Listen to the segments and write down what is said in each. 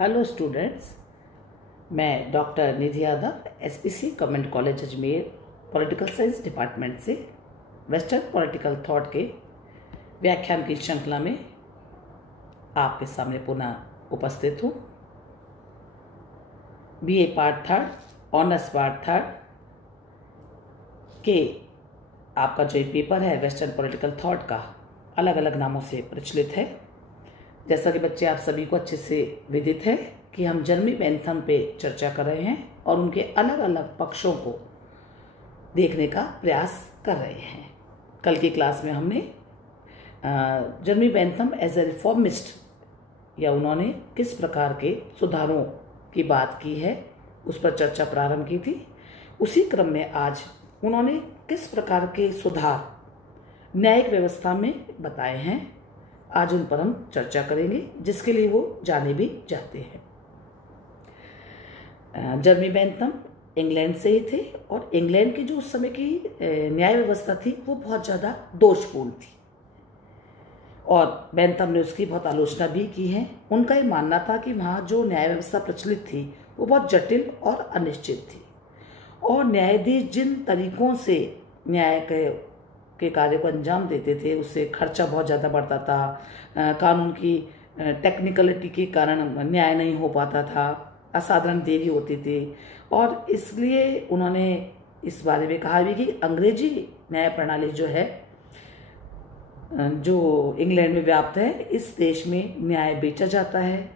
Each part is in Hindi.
हेलो स्टूडेंट्स, मैं doctor Nidhi Yadav SPC government college Ajmer political science department से वेस्टर्न पॉलिटिकल थॉट के व्याख्यान की श्रृंखला में आपके सामने पुनः उपस्थित हूँ। BA part third honours part third के आपका जो पेपर है वेस्टर्न पॉलिटिकल थॉट का अलग अलग नामों से प्रचलित है। जैसा कि बच्चे आप सभी को अच्छे से विदित है कि हम जर्मी बेंथम पे चर्चा कर रहे हैं और उनके अलग अलग पक्षों को देखने का प्रयास कर रहे हैं। कल की क्लास में हमने जर्मी बेंथम एज ए रिफॉर्मिस्ट या उन्होंने किस प्रकार के सुधारों की बात की है उस पर चर्चा प्रारंभ की थी। उसी क्रम में आज उन्होंने किस प्रकार के सुधार न्यायिक व्यवस्था में बताए हैं, आज उन पर हम चर्चा करेंगे, जिसके लिए वो जाने भी जाते हैं। जर्मी बेंथम इंग्लैंड से ही थे और इंग्लैंड की जो उस समय की न्याय व्यवस्था थी वो बहुत ज़्यादा दोषपूर्ण थी और बेंथम ने उसकी बहुत आलोचना भी की है। उनका ये मानना था कि वहाँ जो न्याय व्यवस्था प्रचलित थी वो बहुत जटिल और अनिश्चित थी और न्यायाधीश जिन तरीकों से न्याय के कार्य को अंजाम देते थे उससे खर्चा बहुत ज़्यादा बढ़ता था। कानून की टेक्निकलिटी के कारण न्याय नहीं हो पाता था, असाधारण देरी होती थी और इसलिए उन्होंने इस बारे में कहा भी कि अंग्रेजी न्याय प्रणाली जो है जो इंग्लैंड में व्याप्त है, इस देश में न्याय बेचा जाता है,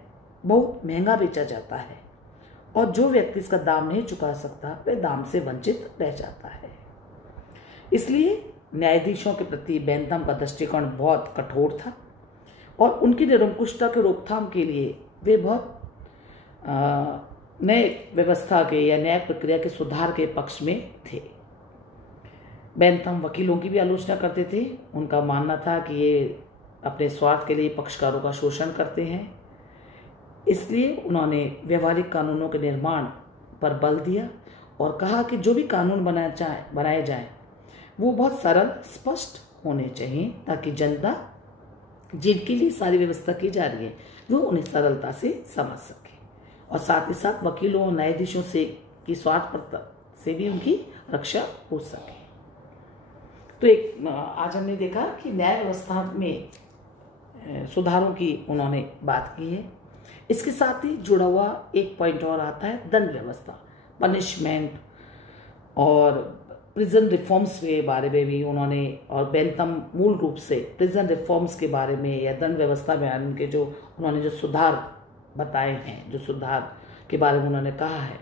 बहुत महंगा बेचा जाता है और जो व्यक्ति इसका दाम नहीं चुका सकता वह दाम से वंचित रह जाता है। इसलिए न्यायाधीशों के प्रति बेंथम का दृष्टिकोण बहुत कठोर था और उनकी निरंकुशता के रोकथाम के लिए वे बहुत नए व्यवस्था के या न्याय प्रक्रिया के सुधार के पक्ष में थे। बेंथम वकीलों की भी आलोचना करते थे। उनका मानना था कि ये अपने स्वार्थ के लिए पक्षकारों का शोषण करते हैं, इसलिए उन्होंने व्यवहारिक कानूनों के निर्माण पर बल दिया और कहा कि जो भी कानून बनाए जाए वो बहुत सरल स्पष्ट होने चाहिए ताकि जनता जिनके लिए सारी व्यवस्था की जा रही है वो उन्हें सरलता से समझ सके और साथ ही साथ वकीलों और न्यायाधीशों से की स्वार्थपरता से भी उनकी रक्षा हो सके। तो आज हमने देखा कि न्याय व्यवस्था में सुधारों की उन्होंने बात की है। इसके साथ ही जुड़ा हुआ एक पॉइंट और आता है दंड व्यवस्था, पनिशमेंट और प्रिजन रिफॉर्म्स के बारे में भी उन्होंने, और बेंथम मूल रूप से प्रिजन रिफॉर्म्स के बारे में या दंड व्यवस्था में उनके जो उन्होंने जो सुधार बताए हैं, जो सुधार के बारे में उन्होंने कहा है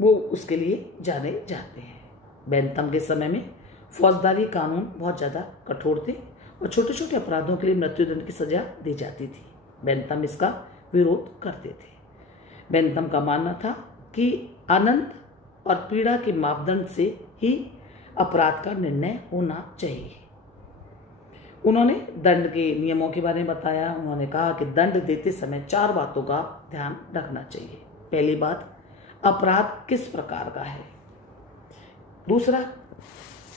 वो उसके लिए जाने जाते हैं। बेंथम के समय में फौजदारी कानून बहुत ज़्यादा कठोर थे और छोटे छोटे अपराधों के लिए मृत्युदंड की सजा दी जाती थी। बेंथम इसका विरोध करते थे। बेंथम का मानना था कि आनंद और पीड़ा के मापदंड से ही अपराध का निर्णय होना चाहिए। उन्होंने दंड के नियमों के बारे में बताया। उन्होंने कहा कि दंड देते समय 4 बातों का ध्यान रखना चाहिए। पहली बात, अपराध किस प्रकार का है। दूसरा,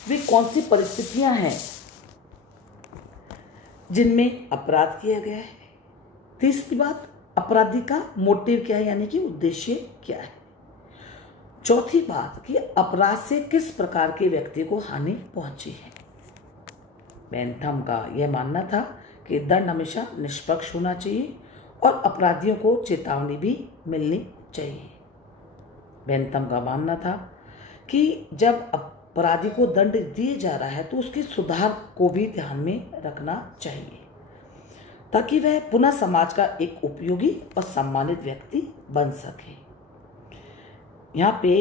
वे कौन सी परिस्थितियां हैं जिनमें अपराध किया गया है। तीसरी बात, अपराधी का मोटिव क्या है, यानी कि उद्देश्य क्या है। चौथी बात कि अपराध से किस प्रकार के व्यक्ति को हानि पहुंची है। बेंथम का यह मानना था कि दंड हमेशा निष्पक्ष होना चाहिए और अपराधियों को चेतावनी भी मिलनी चाहिए। बेंथम का मानना था कि जब अपराधी को दंड दिया जा रहा है तो उसके सुधार को भी ध्यान में रखना चाहिए ताकि वह पुनः समाज का एक उपयोगी और सम्मानित व्यक्ति बन सके। यहाँ पे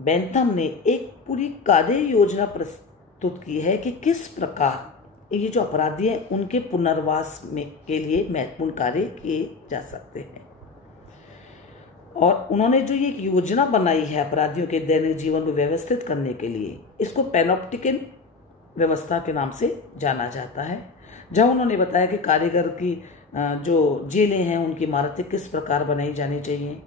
बेंथम ने एक पूरी कार्य योजना प्रस्तुत की है कि किस प्रकार ये जो अपराधी हैं उनके पुनर्वास में के लिए महत्वपूर्ण कार्य किए जा सकते हैं। और उन्होंने जो ये योजना बनाई है अपराधियों के दैनिक जीवन को व्यवस्थित करने के लिए, इसको पैनोप्टिकन व्यवस्था के नाम से जाना जाता है, जहाँ उन्होंने बताया कि कारीगर की जो जेलें हैं उनकी इमारतें किस प्रकार बनाई जानी चाहिए,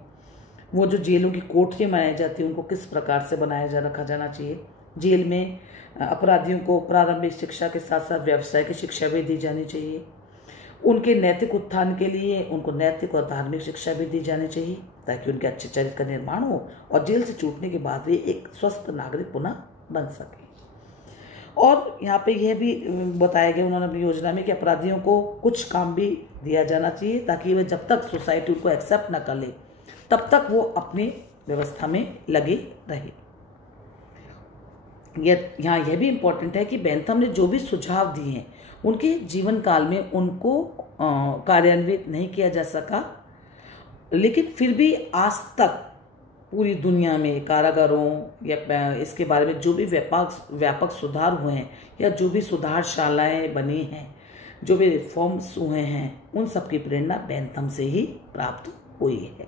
वो जो जेलों की कोठरियाँ बनाई जाती हैं उनको किस प्रकार से रखा जाना चाहिए। जेल में अपराधियों को प्रारंभिक शिक्षा के साथ साथ व्यवसाय की शिक्षा भी दी जानी चाहिए उनके नैतिक उत्थान के लिए उनको नैतिक और धार्मिक शिक्षा भी दी जानी चाहिए ताकि उनके अच्छे चरित्र का निर्माण हो और जेल से छूटने के बाद वे एक स्वस्थ नागरिक पुनः बन सके। और यहाँ पे यह भी बताया गया उन्होंने अपनी योजना में कि अपराधियों को कुछ काम भी दिया जाना चाहिए ताकि वे जब तक सोसाइटी उनको एक्सेप्ट न कर ले तब तक वो अपनी व्यवस्था में लगे रहे। यहाँ यह भी इम्पोर्टेंट है कि बेंथम ने जो भी सुझाव दिए हैं उनके जीवन काल में उनको कार्यान्वित नहीं किया जा सका, लेकिन फिर भी आज तक पूरी दुनिया में कारागारों या इसके बारे में जो भी व्यापक सुधार हुए हैं या जो भी सुधारशालाएं बनी हैं, जो भी रिफॉर्म्स हुए हैं, उन सब की प्रेरणा बेंथम से ही प्राप्त हुई है।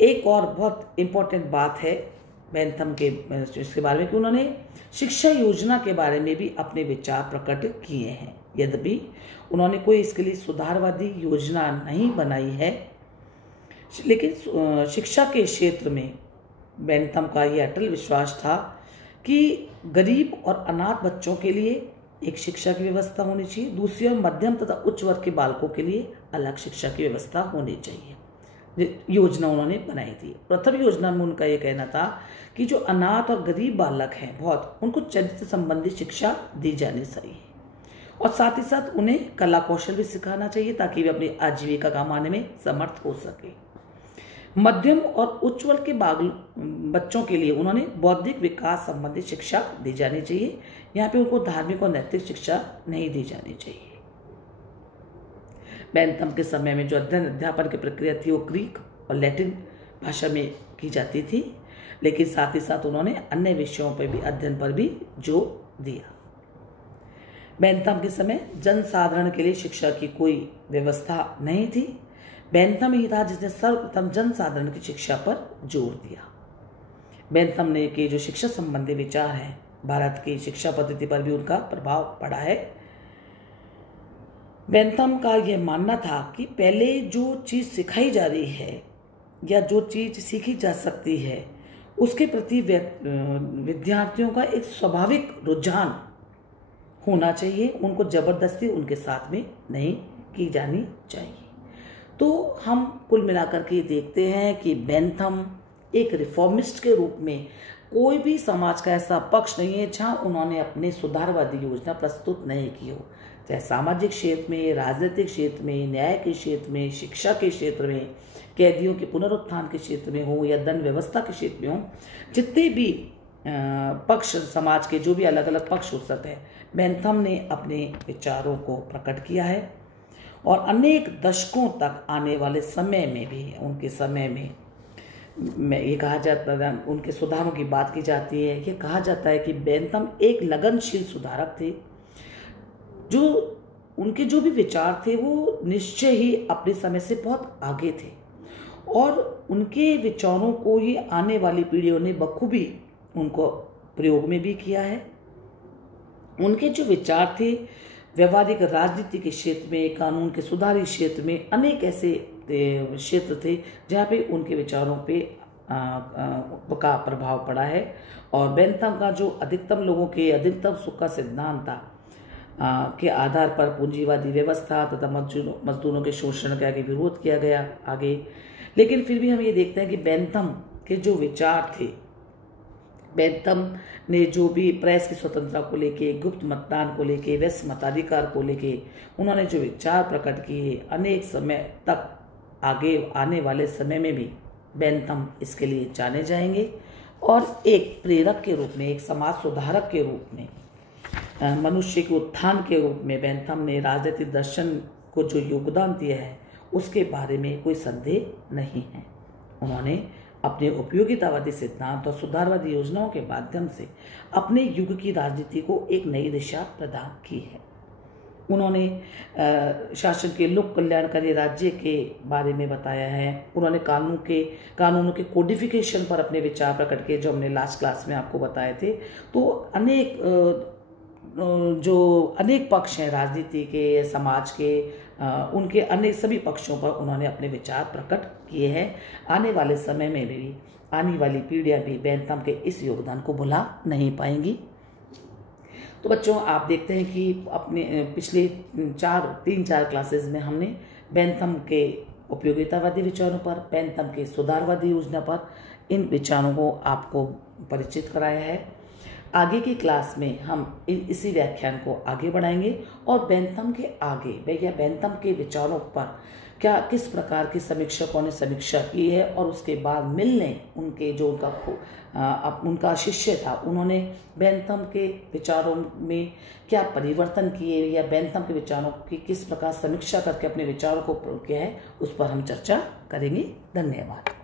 एक और बहुत इम्पोर्टेंट बात है बेंथम के इसके बारे में कि उन्होंने शिक्षा योजना के बारे में भी अपने विचार प्रकट किए हैं। यद्यपि उन्होंने कोई इसके लिए सुधारवादी योजना नहीं बनाई है, लेकिन शिक्षा के क्षेत्र में बेंथम का यह अटल विश्वास था कि गरीब और अनाथ बच्चों के लिए एक शिक्षा की व्यवस्था होनी चाहिए, दूसरी ओर मध्यम तथा उच्च वर्ग के बालकों के लिए अलग शिक्षा की व्यवस्था होनी चाहिए। योजना उन्होंने बनाई थी। प्रथम योजना में उनका यह कहना था कि जो अनाथ और गरीब बालक हैं बहुत, उनको चरित्र संबंधी शिक्षा दी जानी चाहिए और साथ ही साथ उन्हें कला कौशल भी सिखाना चाहिए ताकि वे अपनी आजीविका कमाने में समर्थ हो सके। मध्यम और उच्च वर्ग के बच्चों के लिए उन्होंने बौद्धिक विकास संबंधी शिक्षा दी जानी चाहिए। यहाँ पे उनको धार्मिक और नैतिक शिक्षा नहीं दी जानी चाहिए। बेंथम के समय में जो अध्यापन की प्रक्रिया थी वो ग्रीक और लैटिन भाषा में की जाती थी, लेकिन साथ ही साथ उन्होंने अन्य विषयों पर भी अध्ययन पर भी जोर दिया। बेंथम के समय जनसाधारण के लिए शिक्षा की कोई व्यवस्था नहीं थी। बेंथम ही था जिसने सर्वप्रथम जनसाधारण की शिक्षा पर जोर दिया। बेंथम ने के जो शिक्षा संबंधी विचार हैं, भारत की शिक्षा पद्धति पर भी उनका प्रभाव पड़ा है। बेंथम का यह मानना था कि पहले जो चीज़ सिखाई जा रही है या जो चीज़ सीखी जा सकती है उसके प्रति विद्यार्थियों का एक स्वाभाविक रुझान होना चाहिए, उनको जबरदस्ती उनके साथ में नहीं की जानी चाहिए। तो हम कुल मिलाकर के देखते हैं कि बेंथम एक रिफॉर्मिस्ट के रूप में कोई भी समाज का ऐसा पक्ष नहीं है जहां उन्होंने अपने सुधारवादी योजना प्रस्तुत नहीं की हो, चाहे सामाजिक क्षेत्र में, राजनीतिक क्षेत्र में, न्याय के क्षेत्र में, शिक्षा के क्षेत्र में, कैदियों के पुनरुत्थान के क्षेत्र में हो या दंड व्यवस्था के क्षेत्र में हो। जितने भी पक्ष समाज के जो भी अलग अलग पक्ष हो सकते हैं, बेंथम ने अपने विचारों को प्रकट किया है और अनेक दशकों तक आने वाले समय में भी उनके समय में ये कहा जाता है, उनके सुधारों की बात की जाती है। ये कहा जाता है कि बेंथम एक लगनशील सुधारक थे। जो उनके जो भी विचार थे वो निश्चय ही अपने समय से बहुत आगे थे और उनके विचारों को ये आने वाली पीढ़ियों ने बखूबी उनको प्रयोग में भी किया है। उनके जो विचार थे व्यवहारिक राजनीति के क्षेत्र में, कानून के सुधारी क्षेत्र में, अनेक ऐसे क्षेत्र थे जहाँ पे उनके विचारों पे का प्रभाव पड़ा है। और बेंथम का जो अधिकतम लोगों के अधिकतम सुख का सिद्धांत था के आधार पर पूंजीवादी व्यवस्था तथा मजदूरों के शोषण का विरोध किया गया आगे। लेकिन फिर भी हम ये देखते हैं कि बेंथम के जो विचार थे, बेंथम ने जो भी प्रेस की स्वतंत्रता को लेके, गुप्त मतदान को लेके, व्यस्त मताधिकार को लेके उन्होंने जो विचार प्रकट किए, अनेक समय तक आगे आने वाले समय में भी बेंथम इसके लिए जाने जाएंगे। और एक प्रेरक के रूप में, एक समाज सुधारक के रूप में, मनुष्य के उत्थान के रूप में बेंथम ने राजनीतिक दर्शन को जो योगदान दिया है उसके बारे में कोई संदेह नहीं है। उन्होंने अपने उपयोगितावादी सिद्धांत और सुधारवादी योजनाओं के माध्यम से अपने युग की राजनीति को एक नई दिशा प्रदान की है। उन्होंने शासन के लोक कल्याणकारी राज्य के बारे में बताया है। उन्होंने कानूनों के कोडिफिकेशन पर अपने विचार प्रकट किए जो हमने लास्ट क्लास में आपको बताए थे। तो अनेक पक्ष हैं राजनीति के, समाज के, उनके अनेक सभी पक्षों पर उन्होंने अपने विचार प्रकट किए हैं। आने वाले समय में भी आने वाली पीढ़ियां भी बेंथम के इस योगदान को भुला नहीं पाएंगी। तो बच्चों, आप देखते हैं कि अपने पिछले 3-4 क्लासेस में हमने बेंथम के उपयोगितावादी विचारों पर, बेंथम के सुधारवादी योजना पर इन विचारों को आपको परिचित कराया है। आगे की क्लास में हम इसी व्याख्यान को आगे बढ़ाएंगे और बेंथम के आगे या बेंथम के विचारों पर किस प्रकार की समीक्षकों ने समीक्षा की है और उसके बाद मिल ने उनके जो उनका शिष्य था, उन्होंने बेंथम के विचारों में क्या परिवर्तन किए या बेंथम के विचारों की किस प्रकार समीक्षा करके अपने विचारों को किया है, उस पर हम चर्चा करेंगे। धन्यवाद।